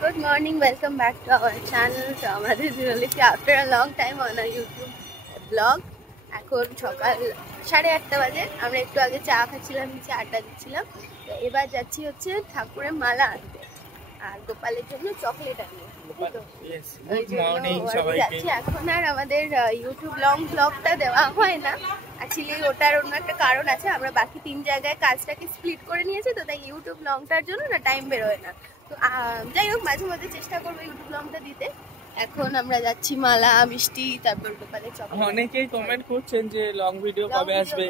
Good morning, welcome back to our channel. So আমাদের jewellery after a long time on a YouTube vlog. এখন সকাল 8:30 বাজে। আমরা একটু আগে চা খাচ্ছিলাম, নিচে আড্ডা দিচ্ছিলাম। তো এবার যাচ্ছি হচ্ছে ঠাকুরের মালা আনতে আর গোপালের জন্য চকলেট আনতে। গুড মর্নিং সবাইকে। এখন আর আমাদের ইউটিউব লং ব্লগটা দেওয়া হয় না। অ্যাকচুয়ালি ওটার অন্য একটা কারণ আছে, আমরা বাকি 3 জায়গায় কাজটাকে স্প্লিট করে নিয়েছি, তো তাই ইউটিউব লংটার জন্য না টাইম বেরোয় না। তো যাই হোক, মাঝে মাঝে চেষ্টা করবো ইউটিউব লংটা দিতে। এখন আমরা যাচ্ছি মালা, মিষ্টি, তারপর গোপালের চকলেট। অনেকেই কমেন্ট করছেন যে লং ভিডিও কবে আসবে।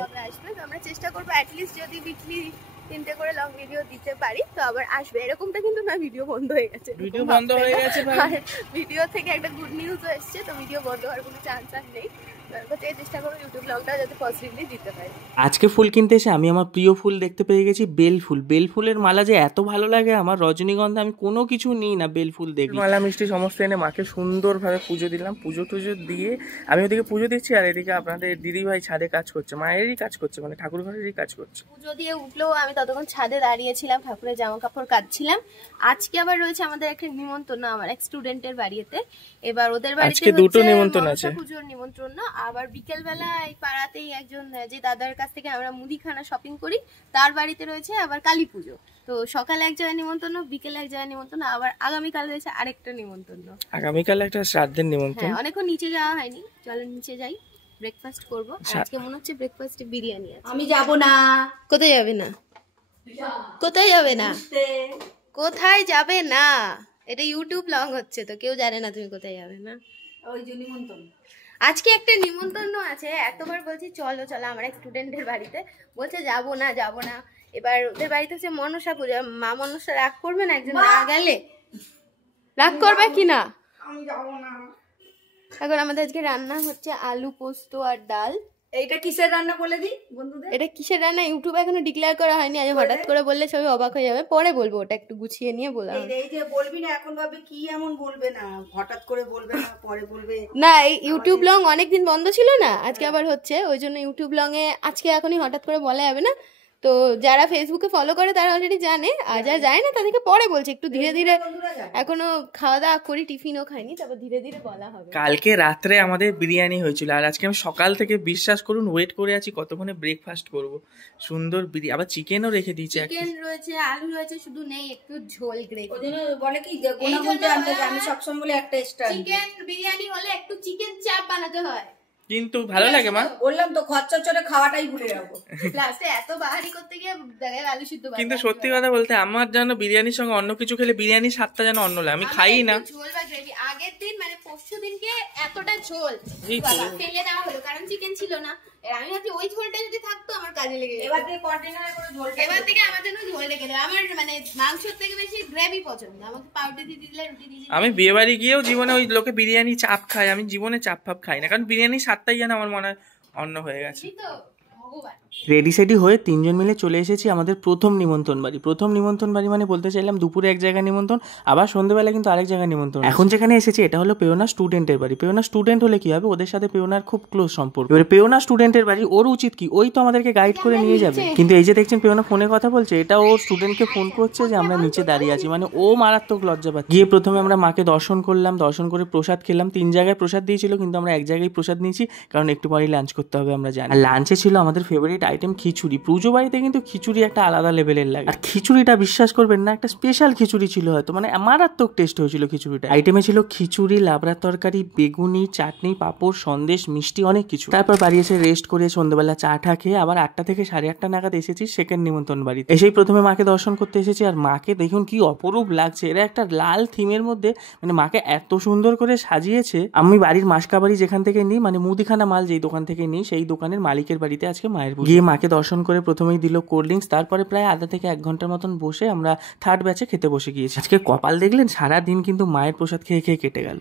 তো আমরা চেষ্টা করবো অ্যাটলিস্ট যদি উইকলি 3টে করে লং ভিডিও দিতে পারি তো আবার আসবে। এরকমটা কিন্তু না ভিডিও বন্ধ হয়ে গেছে, ভিডিও বন্ধ হয়ে গেছে ভাই। ভিডিও থেকে একটা গুড নিউজও এসেছে, তো ভিডিও বন্ধ হওয়ার কোনো চান্স আর নেই। চেষ্টা করবো ইউটিউব ব্লগটা যাতে পজিটিভলি দিতে পারি। আজকে ফুল কিনতে এসে আমি আমার প্রিয় ফুল দেখতে পেয়ে গেছি, বেল ফুল। বেল ফুলের মালা যে এত ভালো লাগে আমার, রজনীগন্ধা আমি কোনো কিছু নিই না, বেল ফুল দেখি। মালা মিষ্টি সমস্ত এনে মাকে সুন্দরভাবে পুজো দিলাম। পুজো টুজো দিয়ে আমি ওদিকে পুজো দিচ্ছি আর এদিকে আপনাদের দিদিভাই ছাদে কাজ করছে, মায়েরই কাজ করছে, মানে ঠাকুর ঘরেরই কাজ করছে। পুজো দিয়ে উঠলেও আমি ততক্ষণ ছাদে দাঁড়িয়েছিলাম, ঠাকুরের জামা কাপড় কাচ্ছিলাম। আজকে আবার রয়েছে আমাদের একটা নিমন্ত্রণ আমার এক স্টুডেন্টের বাড়িতে। এবার ওদের বাড়িতে আজকে দুটো নিমন্ত্রণ আছে, পুজোর নিমন্ত্রণ না, আবার বিকেলবেলা এই পাড়াতেই একজন যে দাদার কাছ থেকে আমরা মুদিখানা শপিং করি তার বাড়িতে রয়েছে আবার কালী পুজো। তো সকালে এক জায়গায় নিমন্ত্রণ, বিকেলে এক জায়গায় নিমন্ত্রণ, আবার আগামীকাল রয়েছে আরেকটা নিমন্ত্রণ। আগামীকাল একটা শ্রাদ্ধের নিমন্ত্রণ। হ্যাঁ, অনেকক্ষণ নিচে যাওয়া হয়নি, চলো নিচে যাই, ব্রেকফাস্ট করবো। আজকে মনে হচ্ছে ব্রেকফাস্টে বিরিয়ানি আছে। আমি যাব না। কোথায় যাবে না? কোথায় যাবে না? কোথায় যাবে না? এটা ইউটিউব লং হচ্ছে, তো কেউ জানে না তুমি কোথায় যাবে না। ওই যে নিমন্ত্রণ, আজকে একটা নিমন্ত্রণ আছে, এতবার বলছি চলো চলো আমার এক স্টুডেন্টের বাড়িতে, বলছে যাবো না যাবো না। এবার ওদের বাড়িতে হচ্ছে মনসা পূজা, মা মনসা রাগ করবে না একজন না গেলে? রাগ করবে কি না? আমি যাব না। এখন আমাদের আজকে রান্না হচ্ছে আলু পোস্ত আর ডাল। এইটা কিসের রান্না বলে দি বন্ধুদের? এটা কিসের রান্না ইউটিউবে এখনো ডিক্লেয়ার করা হয়নি, আজ হঠাৎ করে বললে সবাই অবাক হয়ে যাবে, পরে বলবো, ওটা একটু গুছিয়ে নিয়ে বললাম। এই যে বলবি না এখন ভাবে কি এমন বলবে না, হঠাৎ করে বলবে না, পরে বলবে না। এই ইউটিউব লং অনেকদিন বন্ধ ছিল না, আজকে আবার হচ্ছে, ওই জন্য ইউটিউব লং এ আজকে এখনই হঠাৎ করে বলা যাবে না। তো যারা ফেসবুকে ফলো করে তারা অলরেডি জানে, আর যারা যায় না তাদেরকে পরে বলছে, একটু ধীরে ধীরে, এখনো খাওয়া দাওয়া করি, টিফিনও খাইনি, তারপর ধীরে ধীরে বলা হবে। কালকে রাত্রে আমাদের বিরিয়ানি হয়েছিল আর আজকে আমি সকাল থেকে বিশ্বাস করুন ওয়েট করে আছি কতক্ষণে ব্রেকফাস্ট করব। সুন্দর বিরিয়ানি, আবার চিকেনও রেখে দিয়েছে, চিকেন রয়েছে, আলু রয়েছে, শুধু নেই একটু ঝোল গ্রেভি। ওদিন বলে কি যে কোনা বলতে আনতে আমি সবসময় বলে একটা এক্সট্রা চিকেন বিরিয়ানি হলে একটু চিকেন চাপ বানাতে হয়, কিন্তু ভালো লাগে মা। বললাম তো খরচা চড়ে খাওয়াটাই ভুলে যাবো, লাস্টে এত বাহারি করতে গিয়ে দেখা আলু সিদ্ধ। কিন্তু সত্যি কথা বলতে আমার যেন বিরিয়ানির সঙ্গে অন্য কিছু খেলে বিরিয়ানির স্বাদটা যেন অন্য লাগে, আমি খাই না। ঝোল বা গ্রেভি আগের দিন মানে পরশু দিনকে এতটা ঝোল ফেলে দেওয়া হলো কারণ চিকেন ছিল না। আমি ভাবছি ওই ঝোলটা যদি থাকতো আমার কাজে লেগে যেত। এবার থেকে কন্টেনারে করে ঝোল, এবার থেকে আমার জন্য ঝোল রেখে দেবে। আমার মানে মাংসের থেকে বেশি গ্রেভি পছন্দ, আমাকে পাউডার দিয়ে দিলে রুটি দিয়ে। আমি বিয়ে বাড়ি গিয়েও জীবনে ওই লোকে বিরিয়ানি চাপ খায়, আমি জীবনে চাপ ফাপ খাই না, কারণ বিরিয়ানির স্বাদটাই যেন আমার মনে হয় অন্য হয়ে গেছে। রেডি সেডি হয়ে 3জন মিলে চলে এসেছি আমাদের প্রথম নিমন্ত্রণ বাড়ি। প্রথম নিমন্ত্রণ বাড়ি মানে বলতে চাইলাম দুপুরে এক জায়গায় নিমন্ত্রণ, আবার সন্ধ্যেবেলা কিন্তু আরেক জায়গায় নিমন্ত্রণ। এখন যেখানে এসেছি এটা হলো পেওনা স্টুডেন্টের বাড়ি। পেওনা স্টুডেন্ট হলে কি হবে, ওদের সাথে পেওনার খুব ক্লোজ সম্পর্ক। এবারে পেওনা স্টুডেন্টের বাড়ি, ওর উচিত কি ওই তো আমাদেরকে গাইড করে নিয়ে যাবে, কিন্তু এই যে দেখছেন পেওনা ফোনে কথা বলছে, এটা ওর স্টুডেন্টকে ফোন করছে যে আমরা নিচে দাঁড়িয়ে আছি, মানে ও মারাত্মক লজ্জা পাচ্ছে। গিয়ে প্রথমে আমরা মাকে দর্শন করলাম, দর্শন করে প্রসাদ খেলাম। 3 জায়গায় প্রসাদ দিয়েছিল, কিন্তু আমরা এক জায়গায় প্রসাদ নিয়েছি, কারণ একটু পরেই লাঞ্চ করতে হবে আমরা জানি। আর লাঞ্চে ছিল আমাদের ফেভারিট আইটেম খিচুড়ি। পুজো বাড়িতে কিন্তু খিচুড়ি একটা আলাদা লেভেলের লাগে, আর খিচুড়িটা বিশ্বাস করবেন না একটা স্পেশাল খিচুড়ি ছিল, হয়তো মানে মারাত্মক টেস্ট হয়েছিল খিচুড়িটা। আইটেমে ছিল খিচুড়ি, লাবড়া তরকারি, বেগুনি, চাটনি, পাঁপড়, সন্দেশ, মিষ্টি, অনেক কিছু। তারপর বাড়ি এসে রেস্ট করে সন্ধ্যাবেলা চা টা খেয়ে আবার 8টা থেকে 8:30 নাগাদ এসেছি সেকেন্ড নিমন্ত্রণ বাড়িতে। এসেই প্রথমে মাকে দর্শন করতে এসেছি, আর মাকে দেখুন কি অপরূপ লাগছে। এরা একটা লাল থিমের মধ্যে মানে মাকে এত সুন্দর করে সাজিয়েছে। আমি বাড়ির মাসকাবাড়ি যেখান থেকে নিই, মানে মুদিখানা মাল যেই দোকান থেকে নিই, সেই দোকানের মালিকের বাড়িতে আজকে মায়ের গিয়ে মাকে দর্শন করে প্রথমেই দিল কোল্ড ড্রিঙ্কস, তারপরে প্রায় আধা থেকে 1 ঘন্টার মতন বসে আমরা থার্ড ব্যাচে খেতে বসে গিয়েছি। আজকে কপাল দেখলেন, সারা দিন কিন্তু মায়ের প্রসাদ খেয়ে খেয়ে কেটে গেল।